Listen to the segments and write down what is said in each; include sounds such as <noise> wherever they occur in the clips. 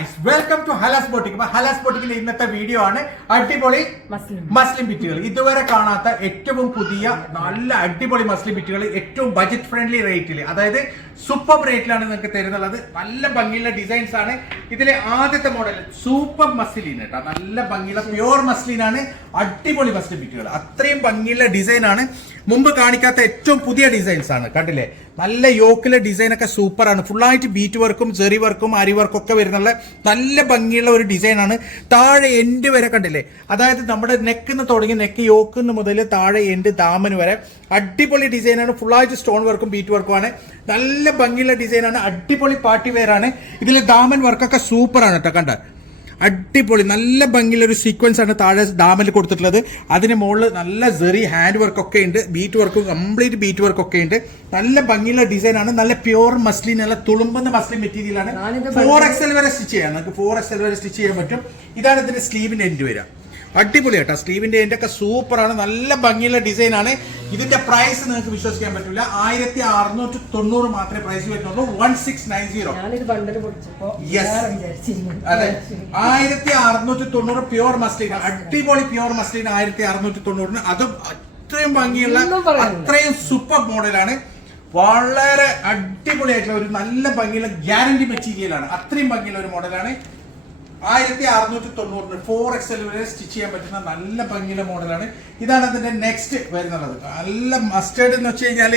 Guys welcome to Halas boutique അപ്പൊ ഹലാസ് ബോട്ടിക്കിന്റെ ഇന്നത്തെ video ആണ് അടിപൊളി മസ്ലിം മസ്ലിം ബിറ്റുകൾ ഇതുവരെ കാണാത്ത ഏറ്റവും പുതിയ നല്ല അടിപൊളി മസ്ലിം ബിറ്റുകൾ ഏറ്റവും ബജറ്റ് ഫ്രണ്ട്ലി റേറ്റിൽ അതായത് സൂപ്പർ റേറ്റിലാണ് നിങ്ങൾക്ക് തരുന്നുള്ളത്. നല്ല ഭംഗിയുള്ള ഡിസൈൻസ് ആണ്. ഇതിലെ ആദ്യത്തെ മോഡൽ സൂപ്പർ മസ്ലിൻ കേട്ടോ നല്ല ഭംഗിയുള്ള പ്യുവർ മസ്ലിൻ ആണ്. അടിപൊളി മസ്ലിം ബിറ്റുകൾ അത്രയും ഭംഗിയുള്ള ഡിസൈൻ ആണ്. മുമ്പ് കാണിക്കാത്ത ഏറ്റവും പുതിയ ഡിസൈൻസ് ആണ്. കണ്ടില്ലേ? നല്ല യോക്കിലെ ഡിസൈൻ ഒക്കെ സൂപ്പർ ആണ്. ഫുള്ളായിട്ട് ബീറ്റ് വർക്കും ചെറി വർക്കും അരി വർക്കും ഒക്കെ വരുന്നുള്ള നല്ല ഭംഗിയുള്ള ഒരു ഡിസൈൻ ആണ്. താഴെ എൻഡ് വരെ കണ്ടില്ലേ? അതായത് നമ്മുടെ നെക്കിന്ന് തുടങ്ങി നെക്ക് യോക്കിന്ന് മുതൽ താഴെ എൻഡ് ദാമന് വരെ അടിപൊളി ഡിസൈനാണ് ഫുള്ളായിട്ട് സ്റ്റോൺ വർക്കും ബീറ്റ് വർക്കും ആണ്. നല്ല ഭംഗിയുള്ള ഡിസൈനാണ് അടിപൊളി പാർട്ടി വെയർ ആണ്. ഇതിൽ ദാമൻ വർക്കൊക്കെ സൂപ്പർ ആണ് കേട്ടോ കണ്ട? അടിപൊളി നല്ല ഭംഗിയുള്ള ഒരു സീക്വൻസ് ആണ് താഴെ ഡാമിൽ കൊടുത്തിട്ടുള്ളത്. അതിന് മുകളിൽ നല്ല സെറി ഹാൻഡ് വർക്ക് ഒക്കെ ഉണ്ട് ബീറ്റ് വർക്കും കംപ്ലീറ്റ് ബീറ്റ് വർക്ക് ഒക്കെ ഉണ്ട്. നല്ല ഭംഗിയുള്ള ഡിസൈൻ ആണ് നല്ല പ്യുവർ മസ്ലിൻ നല്ല തുളുമ്പുന്ന മസ്ലിൻ മെറ്റീരിയൽ ആണ്. ഞാനിത് ഫോർ എക്സൽ വരെ സ്റ്റിച്ച് ചെയ്യാം. നമുക്ക് ഫോർ എക്സൽ വരെ സ്റ്റിച്ച് ചെയ്യാൻ പറ്റും. ഇതാണ് ഇതിന്റെ സ്ലീവിന്റെ എൻഡ് വരിക. അടിപൊളി കേട്ടോ സ്ലീവിന്റെ എൻഡ് ഒക്കെ സൂപ്പറാണ് നല്ല ഭംഗിയുള്ള ഡിസൈൻ ആണ്. ഇതിന്റെ പ്രൈസ് നിങ്ങൾക്ക് വിശ്വസിക്കാൻ പറ്റില്ല. ആയിരത്തി അറുന്നൂറ്റി തൊണ്ണൂറ് മാത്രമേ പ്രൈസ് വരുന്നുള്ളൂ. One six nine zero. അതെ. ആയിരത്തി അറുന്നൂറ്റി തൊണ്ണൂറ് പ്യുവർ മസ്ലിൻ അടിപൊളി പ്യുവർ മസ്ലിൻ ആയിരത്തി അറുന്നൂറ്റി തൊണ്ണൂറിന്. അതും അത്രയും ഭംഗിയുള്ള അത്രയും സൂപ്പർ മോഡലാണ് വളരെ അടിപൊളിയായിട്ടുള്ള ഒരു നല്ല ഭംഗിയുള്ള ഗ്യാരണ്ടി മെറ്റീരിയലാണ് അത്രയും ഭംഗിയുള്ള ഒരു മോഡലാണ് ആയിരത്തി അറുന്നൂറ്റി തൊണ്ണൂറിന് ഫോർ എക്സൽ വരെ സ്റ്റിച്ച് ചെയ്യാൻ പറ്റുന്ന നല്ല ഭംഗിയുള്ള മോഡലാണ്. ഇതാണ് അതിന്റെ നെക്സ്റ്റ് വരുന്നുള്ളത്. നല്ല മസ്റ്റേർഡ് എന്ന് വെച്ച് കഴിഞ്ഞാൽ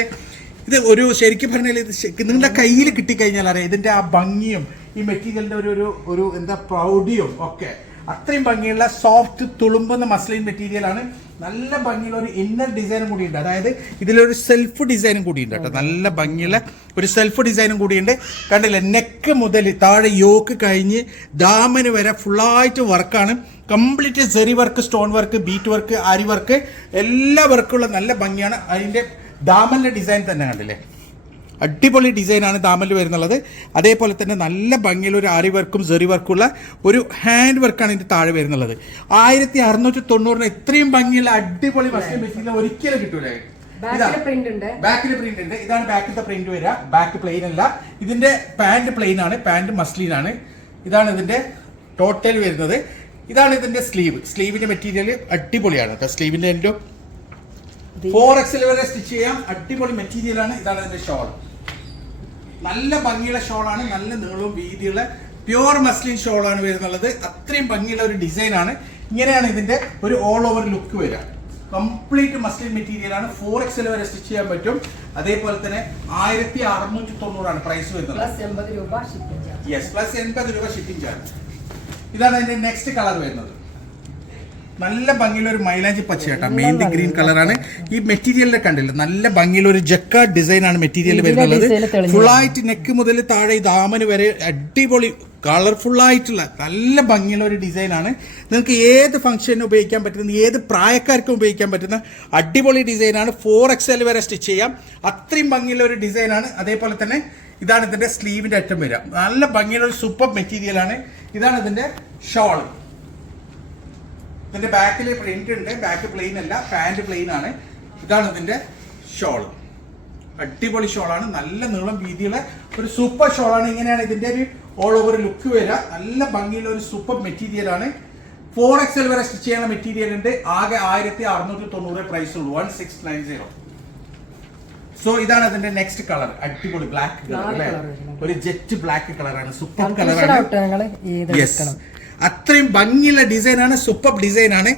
ഇത് ഒരു ശരിക്കും പറഞ്ഞാൽ ഇത് നിങ്ങളുടെ കയ്യിൽ കിട്ടിക്കഴിഞ്ഞാൽ അറിയാം ഇതിന്റെ ആ ഭംഗിയും ഈ മെറ്റീരിയലിന്റെ ഒരു ഒരു ഒരു എന്താ പ്രൗഢിയും ഒക്കെ അത്രയും ഭംഗിയുള്ള സോഫ്റ്റ് തുളുമ്പുന്ന മസ്ലിൻ മെറ്റീരിയലാണ് നല്ല ഭംഗിയുള്ള ഒരു ഇന്നർ ഡിസൈനും കൂടിയുണ്ട് അതായത് ഇതിലൊരു സെൽഫ് ഡിസൈനും കൂടിയുണ്ട് കേട്ടോ. നല്ല ഭംഗിയുള്ള ഒരു സെൽഫ് ഡിസൈനും കൂടിയുണ്ട് കണ്ടില്ലേ നെക്ക് മുതൽ താഴെ യോക്ക് കഴിഞ്ഞ് ദാമന് വരെ ഫുള്ളായിട്ട് വർക്കാണ് complete സെറി work stone work bead work അരി വർക്ക് എല്ലാ വർക്കുള്ള നല്ല ഭംഗിയാണ്. അതിന്റെ ദാമന്റെ ഡിസൈൻ തന്നെ കണ്ടില്ലേ? അടിപൊളി ഡിസൈനാണ് ദാമൽ വരുന്നുള്ളത്. അതേപോലെ തന്നെ നല്ല ഭംഗിയുള്ള ഒരു ആരി വർക്കും സെറി വർക്കുള്ള ഒരു ഹാൻഡ് വർക്കാണ് ഇതിന്റെ താഴെ വരുന്നുള്ളത്. ആയിരത്തി അറുന്നൂറ്റി തൊണ്ണൂറിന് ഇത്രയും ഭംഗിയുള്ള അടിപൊളി വസ്ത്രം മെഷീൻ ഒരിക്കലും കിട്ടൂലേ. ബാക്കിൽ പ്രിന്റ് ഉണ്ട്. ഇതാണ് ബാക്കിലത്തെ പ്രിന്റ് വരിക. ബാക്ക് പ്ലെയിൻ അല്ല. ഇതിന്റെ പാന്റ് പ്ലെയിൻ ആണ്. പാന്റ് മസ്ലിൻ ആണ്. ഇതാണ് ഇതിന്റെ ടോട്ടൽ വരുന്നത്. ഇതാണ് ഇതിന്റെ സ്ലീവ് സ്ലീവിന്റെ മെറ്റീരിയൽ അടിപൊളിയാണ് കേട്ടോ. സ്ലീവിന്റെ എന്റെ ഫോർ എക്സിൽ വരെ സ്റ്റിച്ച് ചെയ്യാം. അടിപൊളി മെറ്റീരിയൽ ആണ്. ഇതാണ് ഇതിന്റെ ഷോൾ നല്ല ഭംഗിയുള്ള ഷോളാണ് നല്ല നീളവും വീതിയുള്ള പ്യുവർ മസ്ലിൻ ഷോളാണ് വരുന്നുള്ളത്. അത്രയും ഭംഗിയുള്ള ഒരു ഡിസൈൻ ആണ് ഇങ്ങനെയാണ് ഇതിന്റെ ഒരു ഓൾ ഓവർ ലുക്ക് വരിക. കംപ്ലീറ്റ് മസ്ലിൻ മെറ്റീരിയൽ ആണ്. ഫോർ എക്സൽ വരെ സ്റ്റിച്ച് ചെയ്യാൻ പറ്റും. അതേപോലെ തന്നെ ആയിരത്തി അറുന്നൂറ്റി തൊണ്ണൂറാണ് പ്രൈസ് വരുന്നത് യെസ് പ്ലസ് എൺപത് രൂപ ഷിപ്പിംഗ് ചാർജ് ഇതാണ് അതിന്റെ നെക്സ്റ്റ് കളർ വരുന്നത്. നല്ല ഭംഗിയുള്ള ഒരു മൈലാഞ്ചി പച്ച കേട്ടോ മെയിൻലി ഗ്രീൻ കളറാണ് ഈ മെറ്റീരിയലിന്റെ കണ്ടില്ല? നല്ല ഭംഗിയുള്ള ഒരു ജക്ക ഡിസൈൻ ആണ് മെറ്റീരിയൽ ഫുൾ. ഫുള്ളായിട്ട് നെക്ക് മുതൽ താഴെ ദാമന് വരെ അടിപൊളി കളർഫുൾ ആയിട്ടുള്ള നല്ല ഭംഗിയുള്ള ഒരു ഡിസൈൻ ആണ്. നിങ്ങൾക്ക് ഏത് ഫംഗ്ഷനും ഉപയോഗിക്കാൻ പറ്റുന്ന ഏത് പ്രായക്കാർക്കും ഉപയോഗിക്കാൻ പറ്റുന്ന അടിപൊളി ഡിസൈൻ ആണ്. ഫോർ എക്സ് വരെ സ്റ്റിച്ച് ചെയ്യാം. അത്രയും ഭംഗിയുള്ള ഒരു ഡിസൈൻ ആണ്. അതേപോലെ തന്നെ ഇതാണ് ഇതിന്റെ സ്ലീവിന്റെ അറ്റം വരിക. നല്ല ഭംഗിയുള്ള ഒരു സൂപ്പർ മെറ്റീരിയൽ ആണ്. ഇതാണ് ഇതിന്റെ ഷോൾ ഇതിന്റെ ബാക്കിൽ പ്രിന്റ് ഉണ്ട്. ബാക്ക് പ്ലെയിൻ അല്ല പാന്റ് പ്ലെയിൻ ആണ്. ഇതാണ് ഇതിന്റെ ഷോൾ അടിപൊളി ഷോളാണ് നല്ല നീളം വീതിയുള്ള ഒരു സൂപ്പർ ഷോളാണ് ഇങ്ങനെയാണ് ഇതിന്റെ ഒരു ഓൾ ഓവർ ലുക്ക് വരിക. നല്ല ഭംഗിയുള്ള ഒരു സൂപ്പർ മെറ്റീരിയൽ ആണ്. ഫോർ എക്സൽ വരെ സ്റ്റിച്ച് ചെയ്യുന്ന മെറ്റീരിയൽ ഉണ്ട്. ആകെ ആയിരത്തി അറുന്നൂറ്റി തൊണ്ണൂറ് പ്രൈസ് ഉള്ളൂ. One six nine zero so ഇതാണ് അതിന്റെ നെക്സ്റ്റ് കളർ അടിപൊളി ബ്ലാക്ക് കളർ അല്ലേ? ഒരു ജെറ്റ് ബ്ലാക്ക് കളറാണ് സൂപ്പർ കളർ കളറാണ് യെസ് അത്രയും ഭംഗിയുള്ള ഡിസൈനാണ് സൂപ്പർ ഡിസൈനാണ്.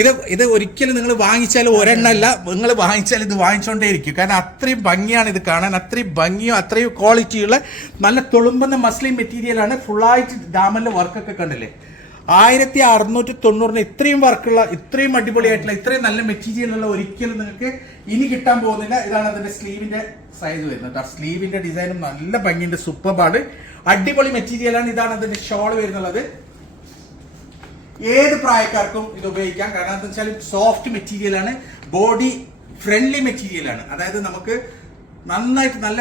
ഇത് ഇത് ഒരിക്കലും നിങ്ങൾ വാങ്ങിച്ചാൽ ഒരെണ്ണമല്ല. നിങ്ങൾ വാങ്ങിച്ചാൽ ഇത് വാങ്ങിച്ചുകൊണ്ടേ ഇരിക്കും കാരണം അത്രയും ഭംഗിയാണ് ഇത് കാണാൻ. അത്രയും ഭംഗിയും അത്രയും ക്വാളിറ്റിയുള്ള നല്ല തുളുമ്പുന്ന മസ്ലിൻ മെറ്റീരിയലാണ് ഫുള്ളായിട്ട് ഡാമിന്റെ വർക്കൊക്കെ കണ്ടില്ലേ? ആയിരത്തി അറുന്നൂറ്റി തൊണ്ണൂറിന് ഇത്രയും വർക്കുള്ള ഇത്രയും അടിപൊളിയായിട്ടുള്ള ഇത്രയും നല്ല മെറ്റീരിയലുള്ള ഒരിക്കലും നിങ്ങൾക്ക് ഇനി കിട്ടാൻ പോകുന്നില്ല. ഇതാണ് അതിന്റെ സ്ലീവിന്റെ സൈസ് വരുന്നത്. ആ സ്ലീവിന്റെ ഡിസൈനും നല്ല ഭംഗിയുണ്ട് സൂപ്പർബാണ് അടിപൊളി മെറ്റീരിയലാണ് ഇതാണ് അതിന്റെ ഷോൾ വരുന്നുള്ളത്. ഏത് പ്രായക്കാർക്കും ഇത് ഉപയോഗിക്കാം. കാരണം എന്താ വെച്ചാൽ സോഫ്റ്റ് മെറ്റീരിയൽ ആണ്. ബോഡി ഫ്രണ്ട്ലി മെറ്റീരിയൽ ആണ്. അതായത് നമുക്ക് നന്നായിട്ട് നല്ല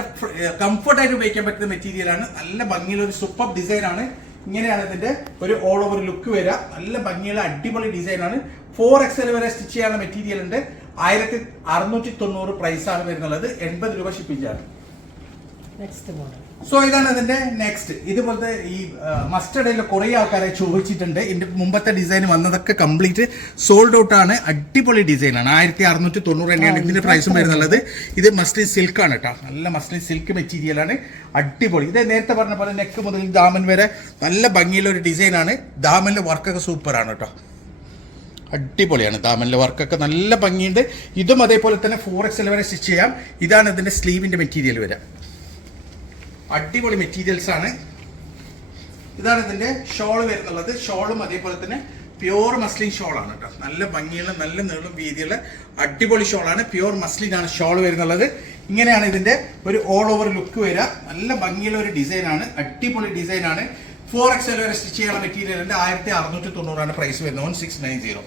കംഫർട്ടായിട്ട് ഉപയോഗിക്കാൻ പറ്റുന്ന മെറ്റീരിയൽ ആണ്. നല്ല ഭംഗിയുള്ള ഒരു സൂപ്പർ ഡിസൈൻ ആണ്. ഇങ്ങനെയാണ് ഇതിന്റെ ഒരു ഓൾ ഓവർ ലുക്ക് വരിക. നല്ല ഭംഗിയുള്ള അടിപൊളി ഡിസൈൻ ആണ്. ഫോർ എക്സൽ വരെ സ്റ്റിച്ച് ചെയ്യാനുള്ള മെറ്റീരിയൽ ഉണ്ട്. ആയിരത്തി അറുന്നൂറ്റി തൊണ്ണൂറ് പ്രൈസ് ആണ് വരുന്നുള്ളത്. എൺപത് രൂപ shipping charge next model so ഇതാണ് അതിന്റെ നെക്സ്റ്റ് ഇതുപോലത്തെ ഈ മസ്റ്റർഡിൽ കുറെ ആൾക്കാരെ ചോദിച്ചിട്ടുണ്ട്. ഇതിന്റെ മുമ്പത്തെ ഡിസൈൻ വന്നതൊക്കെ കംപ്ലീറ്റ് സോൾഡ് ഔട്ട് ആണ്. അടിപൊളി ഡിസൈൻ ആണ്. ആയിരത്തി അറുന്നൂറ്റി തൊണ്ണൂറ് തന്നെയാണ് ഇതിന്റെ പ്രൈസും വരുന്നുള്ളത്. ഇത് മസ്ലിൻ സിൽക്ക് ആണ് കേട്ടോ നല്ല മസ്ലിൻ സിൽക്ക് മെറ്റീരിയലാണ് അടിപൊളി. ഇത് നേരത്തെ പറഞ്ഞ പോലെ നെക്ക് മുതൽ ദാമൻ വരെ നല്ല ഭംഗിയുള്ള ഒരു ഡിസൈൻ ആണ്. ദാമനിലെ വർക്കൊക്കെ സൂപ്പർ ആണ് കേട്ടോ അടിപൊളിയാണ്. ദാമനിലെ വർക്കൊക്കെ നല്ല ഭംഗിയുണ്ട്. ഇതും അതേപോലെ തന്നെ ഫോർ എക്സ് വരെ സ്റ്റിച്ച് ചെയ്യാം. ഇതാണ് ഇതിന്റെ സ്ലീവിന്റെ മെറ്റീരിയൽ വരാം. അടിപൊളി മെറ്റീരിയൽസ് ആണ്. ഇതാണ് ഇതിന്റെ ഷോൾ വരുന്നുള്ളത്. ഷോളും അതേപോലെ തന്നെ പ്യുവർ മസ്ലിൻ ഷോളാണ് കേട്ടോ. നല്ല ഭംഗിയുള്ള നല്ല നീളം വീതിയുള്ള അടിപൊളി ഷോളാണ് പ്യുവർ മസ്ലിൻ ആണ് ഷോൾ വരുന്നുള്ളത്. ഇങ്ങനെയാണ് ഇതിന്റെ ഒരു ഓൾ ഓവർ ലുക്ക് വരിക. നല്ല ഭംഗിയുള്ള ഒരു ഡിസൈൻ ആണ്. അടിപൊളി ഡിസൈൻ ആണ്. ഫോർ എക്സ് എൽ വരെ സ്റ്റിച്ച് ചെയ്യാനുള്ള മെറ്റീരിയലിന്റെ ആയിരത്തി അറുന്നൂറ്റി തൊണ്ണൂറാണ് പ്രൈസ് വരുന്നത്. One six nine zero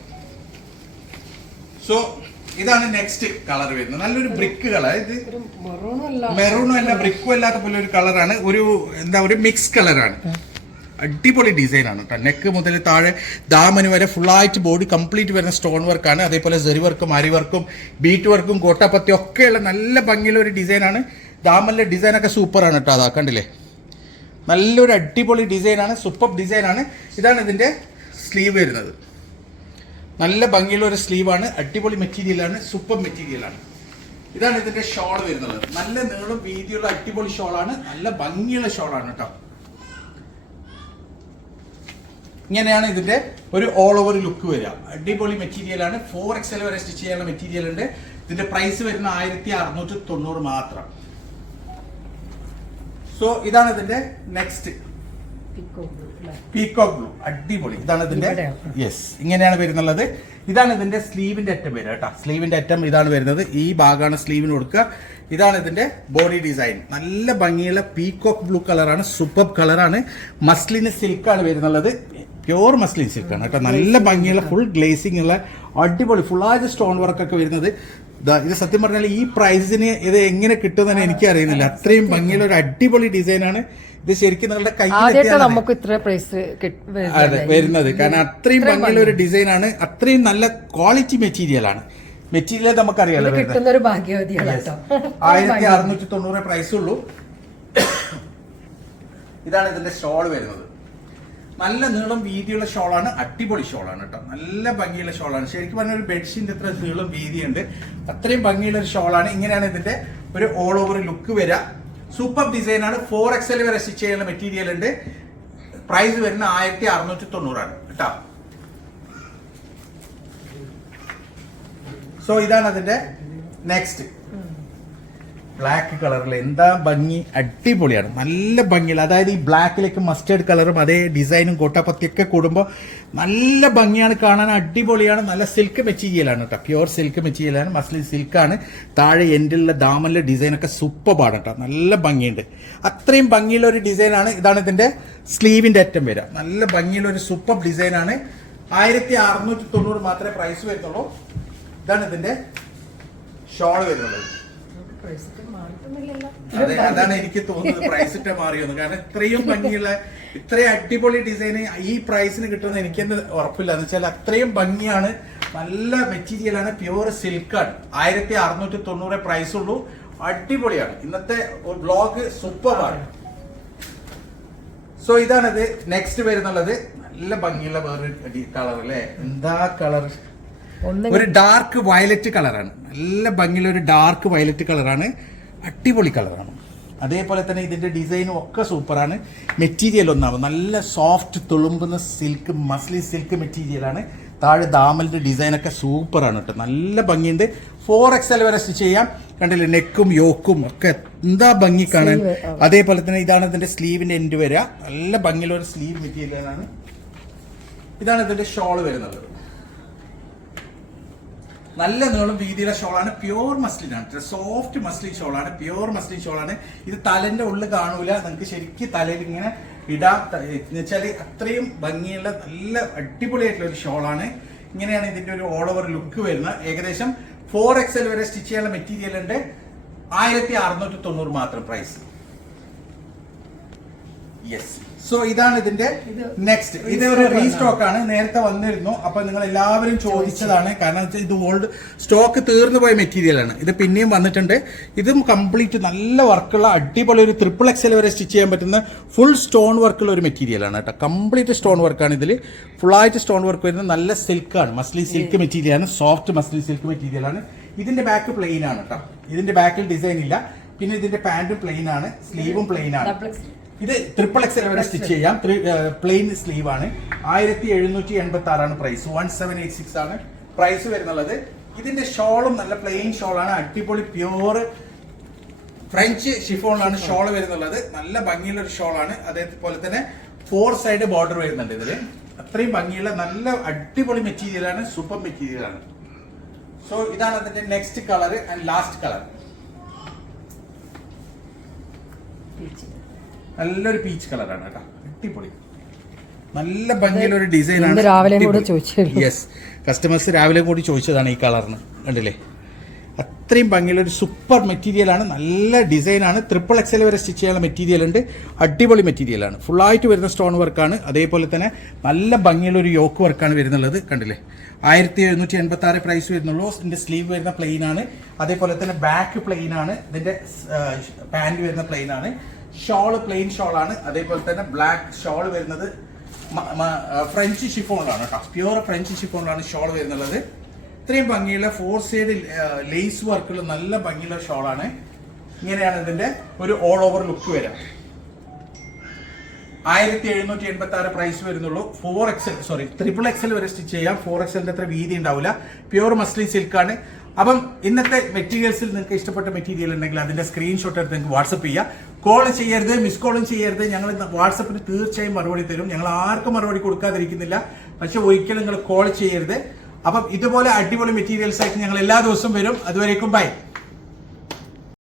so ഇതാണ് നെക്സ്റ്റ് കളർ വരുന്നത്. നല്ലൊരു ബ്രിക്ക് കളർ ഇത് മെറൂണും അല്ല. ബ്രിക്കും അല്ലാത്ത പോലെ ഒരു കളറാണ് ഒരു എന്താ ഒരു മിക്സ് കളറാണ് അടിപൊളി ഡിസൈൻ ആണ് കേട്ടോ നെക്ക് മുതൽ താഴെ ദാമന് വരെ ഫുള്ളായിട്ട് ബോഡി കംപ്ലീറ്റ് വരുന്ന സ്റ്റോൺ വർക്കാണ് അതേപോലെ സെറി വർക്കും അരി വർക്കും ബീറ്റ് വർക്കും കോട്ടപ്പത്തി ഒക്കെയുള്ള നല്ല ഭംഗിയുള്ള ഒരു ഡിസൈനാണ് ദാമനിലെ ഡിസൈനൊക്കെ സൂപ്പറാണ് കേട്ടോ അതാ കണ്ടില്ലേ? നല്ലൊരു അടിപൊളി ഡിസൈനാണ് സൂപ്പർ ഡിസൈനാണ് ഇതാണ് ഇതിന്റെ സ്ലീവ് വരുന്നത്. നല്ല ഭംഗിയുള്ള ഒരു സ്ലീവാണ് അടിപൊളി മെറ്റീരിയലാണ് സൂപ്പർ മെറ്റീരിയലാണ്. ഇതാണ് ഇതിന്റെ ഷോൾ വരുന്നത്. നല്ല നീളം വീതിയുള്ള അടിപൊളി ഷോളാണ് നല്ല ഭംഗിയുള്ള ഷോളാണ് കേട്ടോ. ഇങ്ങനെയാണ് ഇതിന്റെ ഒരു ഓൾ ഓവർ ലുക്ക് വരിക. അടിപൊളി മെറ്റീരിയലാണ് ഫോർ എക്സ് എൽ വരെ സ്റ്റിച്ച് ചെയ്യാനുള്ള മെറ്റീരിയൽ ഉണ്ട്. ഇതിന്റെ പ്രൈസ് വരുന്ന ആയിരത്തി അറുന്നൂറ്റി തൊണ്ണൂറ് മാത്രം. സോ ഇതാണ് ഇതിന്റെ നെക്സ്റ്റ് പീകോക്ക് ബ്ലൂ അടിപൊളി. ഇതാണ് ഇതിന്റെ. യെസ് ഇങ്ങനെയാണ് വരുന്നുള്ളത്. ഇതാണ് ഇതിന്റെ സ്ലീവിന്റെ അറ്റം വരിക കേട്ടോ. സ്ലീവിന്റെ അറ്റം ഇതാണ് വരുന്നത്. ഈ ഭാഗമാണ് സ്ലീവിന് കൊടുക്കുക. ഇതാണ് ഇതിന്റെ ബോഡി ഡിസൈൻ നല്ല ഭംഗിയുള്ള പീക്കോക്ക് ബ്ലൂ കളറാണ് സൂപ്പർ കളറാണ് മസ്ലിന് സിൽക്കാണ് വരുന്നുള്ളത്. പ്യോർ മസ്ലിൻ സിൽക്കാണ് കേട്ടോ. നല്ല ഭംഗിയുള്ള ഫുൾ ഗ്ലേസിംഗ് ഉള്ള അടിപൊളി ഫുള്ളായ സ്റ്റോൺ വർക്ക് ഒക്കെ വരുന്നത്. ഇത് സത്യം പറഞ്ഞാൽ ഈ പ്രൈസിന് ഇത് എങ്ങനെ കിട്ടുമെന്ന് എനിക്ക് അറിയുന്നില്ല അത്രയും ഭംഗിയുള്ള ഒരു അടിപൊളി ഡിസൈനാണ് ഇത് ശരിക്കും നിങ്ങളുടെ കയ്യിൽ നമുക്ക് ഇത്ര പ്രൈസ് അതെ വരുന്നത്. കാരണം അത്രയും ഭംഗിയുള്ള ഒരു ഡിസൈൻ ആണ് അത്രയും നല്ല ക്വാളിറ്റി മെറ്റീരിയൽ ആണ്. മെറ്റീരിയൽ നമുക്കറിയാലോ കിട്ടുന്ന ഒരു ഭാഗ്യവതിയാണ് <laughs> ആയിരത്തി അറുന്നൂറ്റി തൊണ്ണൂറ് പ്രൈസ് ഉള്ളൂ. ഇതാണ് ഇതിന്റെ ഷോൾ വരുന്നത്. നല്ല നീളം വീതിയുള്ള ഷോളാണ് അടിപൊളി ഷോളാണ് കേട്ടോ. നല്ല ഭംഗിയുള്ള ഷോളാണ്. ശരിക്കും പറഞ്ഞ ഒരു ബെഡ്ഷീറ്റ് എത്ര നീളം വീതിയുണ്ട്. അത്രയും ഭംഗിയുള്ള ഒരു ഷോളാണ്. ഇങ്ങനെയാണ് ഇതിന്റെ ഒരു ഓൾ ഓവർ ലുക്ക് വരിക സൂപ്പർ ഡിസൈൻ ആണ്. ഫോർ എക്സൽ വരെ സ്റ്റിച്ച് ചെയ്യാനുള്ള മെറ്റീരിയൽ ഉണ്ട്. പ്രൈസ് വരുന്ന ആയിരത്തി അറുന്നൂറ്റി തൊണ്ണൂറാണ് കേട്ടോ. സോ ഇതാണ് അതിന്റെ നെക്സ്റ്റ് ബ്ലാക്ക് കളറിൽ എന്താ ഭംഗി? അടിപൊളിയാണ്. നല്ല ഭംഗിയുള്ള അതായത് ഈ ബ്ലാക്കിലേക്ക് മസ്റ്റേർഡ് കളറും അതേ ഡിസൈനും കോട്ടാപ്പത്തിയൊക്കെ കൂടുമ്പോൾ നല്ല ഭംഗിയാണ് കാണാൻ അടിപൊളിയാണ്. നല്ല സിൽക്ക് മെറ്റീരിയലാണ് കേട്ടോ പ്യുവർ സിൽക്ക് മെറ്റീരിയലാണ് മസ്ലി സിൽക്കാണ് താഴെ എൻഡിലുള്ള ദാമനിലെ ഡിസൈനൊക്കെ സൂപ്പറാണ് കേട്ടോ നല്ല ഭംഗിയുണ്ട്. അത്രയും ഭംഗിയുള്ള ഒരു ഡിസൈനാണ് ഇതാണ് ഇതിന്റെ സ്ലീവിന്റെ അറ്റം വരിക. നല്ല ഭംഗിയുള്ള ഒരു സൂപ്പർ ഡിസൈനാണ് ആയിരത്തി അറുന്നൂറ്റി തൊണ്ണൂറ് മാത്രമേ പ്രൈസ് വരുന്നുള്ളൂ. ഇതാണ് ഇതിന്റെ ഷോൾ മാറിയിട്ടൊന്നുമില്ലല്ലോ അതെ അതാണ് എനിക്ക് തോന്നുന്നത്. പ്രൈസ് ഇട്ട് മാറിയെന്ന്. കാരണം ഇത്രയും ഭംഗിയുള്ള ഇത്രയും അടിപൊളി ഡിസൈൻ ഈ പ്രൈസിന് കിട്ടുന്ന എനിക്ക് തന്നെ ഉറപ്പില്ല. എന്ന് വെച്ചാൽ അത്രയും ഭംഗിയാണ്. നല്ല മെറ്റീരിയലാണ് പ്യുവർ സിൽക്കാണ് ആയിരത്തി അറുന്നൂറ്റി തൊണ്ണൂറ് പ്രൈസ് ഉള്ളൂ. അടിപൊളിയാണ്. ഇന്നത്തെ ബ്ലോഗ് സൂപ്പറാണ് സോ ഇതാണത്. നെക്സ്റ്റ് വരുന്നുള്ളത്. നല്ല ഭംഗിയുള്ള വേറൊരു കളർ അല്ലേ? എന്താ കളർ ഒരു ഡാർക്ക് വയലറ്റ് കളറാണ് നല്ല ഭംഗിയുള്ള ഒരു ഡാർക്ക് വയലറ്റ് കളറാണ് അടിപൊളി കളറാണ് അതേപോലെ തന്നെ ഇതിന്റെ ഡിസൈനും ഒക്കെ സൂപ്പറാണ് മെറ്റീരിയൽ ഒന്നാവും. നല്ല സോഫ്റ്റ് തുളുമ്പുന്ന സിൽക്ക് മസ്ലി സിൽക്ക് മെറ്റീരിയലാണ് താഴെ ദാമലിന്റെ ഡിസൈനൊക്കെ സൂപ്പറാണ് കേട്ടോ. നല്ല ഭംഗിയുണ്ട്. ഫോർ എക്സ് എൽ വരെ സ്റ്റിച്ച് ചെയ്യാം. കണ്ടില്ലേ നെക്കും യോക്കും ഒക്കെ എന്താ ഭംഗി കാണാൻ? അതേപോലെ തന്നെ ഇതാണ് ഇതിന്റെ സ്ലീവിന്റെ എൻഡ് വരിക. നല്ല ഭംഗിയുള്ള ഒരു സ്ലീവ് മെറ്റീരിയലാണ് ഇതാണ് ഇതിന്റെ ഷോൾ വരുന്നത്. നല്ല നീളം വീതിയുള്ള ഷോളാണ് പ്യുവർ മസ്ലിൻ ആണ് സോഫ്റ്റ് മസ്ലിൻ ഷോളാണ് പ്യുവർ മസ്ലിൻ ഷോളാണ്. ഇത് തലന്റെ ഉള്ളിൽ കാണൂല. നിങ്ങൾക്ക് ശരിക്കും തലയിൽ ഇങ്ങനെ ഇടാം. എന്ന് വെച്ചാൽ അത്രയും ഭംഗിയുള്ള നല്ല അടിപൊളിയായിട്ടുള്ള ഒരു ഷോളാണ്. ഇങ്ങനെയാണ് ഇതിന്റെ ഒരു ഓൾ ഓവർ ലുക്ക് വരുന്നത്. ഏകദേശം ഫോർ എക്സൽ വരെ സ്റ്റിച്ച് ചെയ്യാനുള്ള മെറ്റീരിയൽ ഉണ്ട്. ആയിരത്തി അറുന്നൂറ്റി തൊണ്ണൂറ് മാത്രം പ്രൈസ് യെസ് സോ ഇതാണ് ഇതിന്റെ നെക്സ്റ്റ് ഇത് ഒരു റീസ്റ്റോക്ക് ആണ്. നേരത്തെ വന്നിരുന്നു. അപ്പൊ നിങ്ങൾ എല്ലാവരും ചോദിച്ചതാണ്. കാരണം ഇത് ഓൾഡ് സ്റ്റോക്ക് തീർന്നു പോയ മെറ്റീരിയൽ ആണ്. ഇത് പിന്നെയും വന്നിട്ടുണ്ട്. ഇതും കംപ്ലീറ്റ് നല്ല വർക്കുള്ള അടിപൊളി ഒരു ട്രിപ്പിൾ എക്സൽ വരെ സ്റ്റിച്ച് ചെയ്യാൻ പറ്റുന്ന ഫുൾ സ്റ്റോൺ വർക്കുള്ള ഒരു മെറ്റീരിയൽ ആണ് കേട്ടോ. കംപ്ലീറ്റ് സ്റ്റോൺ വർക്കാണ് ഇതിൽ ഫുള്ളായിട്ട് സ്റ്റോൺ വർക്ക് വരുന്നത് നല്ല സിൽക്കാണ് മസ്ലി സിൽക്ക് മെറ്റീരിയൽ ആണ്. സോഫ്റ്റ് മസ്ലി സിൽക്ക് മെറ്റീരിയൽ ആണ്. ഇതിന്റെ ബാക്ക് പ്ലെയിൻ ആണ് കേട്ടോ. ഇതിന്റെ ബാക്കിൽ ഡിസൈൻ ഇല്ല. പിന്നെ ഇതിന്റെ പാന്റും പ്ലെയിൻ ആണ്. സ്ലീവും പ്ലെയിൻ ആണ്. ഇത് ട്രിപ്പിൾ എക്സൽ വരെ സ്റ്റിച്ച് ചെയ്യാം. പ്ലെയിൻ സ്ലീവ് ആണ് ആയിരത്തി എഴുന്നൂറ്റി എൺപത്തി ആറാണ് price one seven eight six ആണ് പ്രൈസ് വരുന്നുള്ളത്. ഇതിന്റെ ഷോളും നല്ല പ്ലെയിൻ ഷോൾ ആണ്. അടിപൊളി പ്യൂർ ഫ്രഞ്ച് ഷിഫോണിലാണ് ഷോൾ വരുന്നുള്ളത്. നല്ല ഭംഗിയുള്ള ഒരു ഷോൾ ആണ്. അതേപോലെ തന്നെ ഫോർ സൈഡ് ബോർഡർ വരുന്നുണ്ട് ഇതിൽ. അത്രയും ഭംഗിയുള്ള നല്ല അടിപൊളി മെറ്റീരിയലാണ് സൂപ്പർ മെറ്റീരിയലാണ് സോ ഇതാണ് അതിന്റെ next colour and last colour. നല്ലൊരു പീച്ച് കളറാണ് കേട്ടോ. അടിപൊളി. നല്ല ഭംഗിയുള്ള ഒരു ഡിസൈൻ ആണ്. കൂടി ചോദിച്ചത്. യെസ് കസ്റ്റമേഴ്സ് രാവിലെ കൂടി ചോദിച്ചതാണ് ഈ കളറിന് കണ്ടില്ലേ? അത്രയും ഭംഗിയുള്ള ഒരു സൂപ്പർ മെറ്റീരിയലാണ് നല്ല ഡിസൈനാണ് ട്രിപ്പിൾ എക്സൽ വരെ സ്റ്റിച്ച് ചെയ്യാനുള്ള മെറ്റീരിയൽ ഉണ്ട്. അടിപൊളി മെറ്റീരിയലാണ് ഫുള്ളായിട്ട് വരുന്ന സ്റ്റോൺ വർക്കാണ് അതേപോലെ തന്നെ നല്ല ഭംഗിയുള്ള ഒരു യോക്ക് വർക്കാണ് വരുന്നുള്ളത്. കണ്ടില്ലേ? ആയിരത്തി എഴുന്നൂറ്റി എൺപത്തി ആറ് പ്രൈസ് വരുന്നുള്ളൂ. ഇതിന്റെ സ്ലീവ് വരുന്ന പ്ലെയിൻ ആണ്. അതേപോലെ തന്നെ ബാക്ക് പ്ലെയിൻ ആണ്. ഇതിന്റെ പാന്റ് വരുന്ന പ്ലെയിൻ ആണ്. ഷോൾ പ്ലെയിൻ ഷോൾ ആണ്. അതേപോലെ തന്നെ ബ്ലാക്ക് ഷോൾ വരുന്നത്. ഫ്രഞ്ച് ഷിഫോണിലാണ് കേട്ടോ. പ്യുവർ ഫ്രഞ്ച് ഷിഫോണിലാണ് ഷോൾ വരുന്നുള്ളത്. ഇത്രയും ഭംഗിയുള്ള ഫോർ സൈഡ് ലേസ് വർക്കുള്ള നല്ല ഭംഗിയുള്ള ഷോളാണ് ഇങ്ങനെയാണ് ഇതിന്റെ ഒരു ഓൾ ഓവർ ലുക്ക് വരാം ആയിരത്തി എഴുന്നൂറ്റി എൺപത്തി ആറ് പ്രൈസ് വരുന്നുള്ളൂ four XL sorry triple XL വരെ സ്റ്റിച്ച് ചെയ്യാം. ഫോർ എക്സലിന്റെ അത്ര വീതി ഉണ്ടാവില്ല. പ്യുവർ മസ്ലിൻ സിൽക്കാണ് അപ്പം ഇന്നത്തെ മെറ്റീരിയൽസിൽ നിങ്ങൾക്ക് ഇഷ്ടപ്പെട്ട മെറ്റീരിയൽ ഉണ്ടെങ്കിൽ അതിന്റെ സ്ക്രീൻഷോട്ട് എടുത്ത് നിങ്ങൾക്ക് വാട്സപ്പ് ചെയ്യാം. കോൾ ചെയ്യരുത് മിസ് കോളും ചെയ്യരുത്. ഞങ്ങൾ വാട്സപ്പിന് തീർച്ചയായും മറുപടി തരും. ഞങ്ങൾ ആർക്കും മറുപടി കൊടുക്കാതിരിക്കുന്നില്ല. പക്ഷെ ഒരിക്കലും നിങ്ങൾ കോൾ ചെയ്യരുത്. അപ്പം ഇതുപോലെ അടിപൊളി മെറ്റീരിയൽസ് ആയിട്ട് ഞങ്ങൾ എല്ലാ ദിവസവും വരും. അതുവരേക്കും ബൈ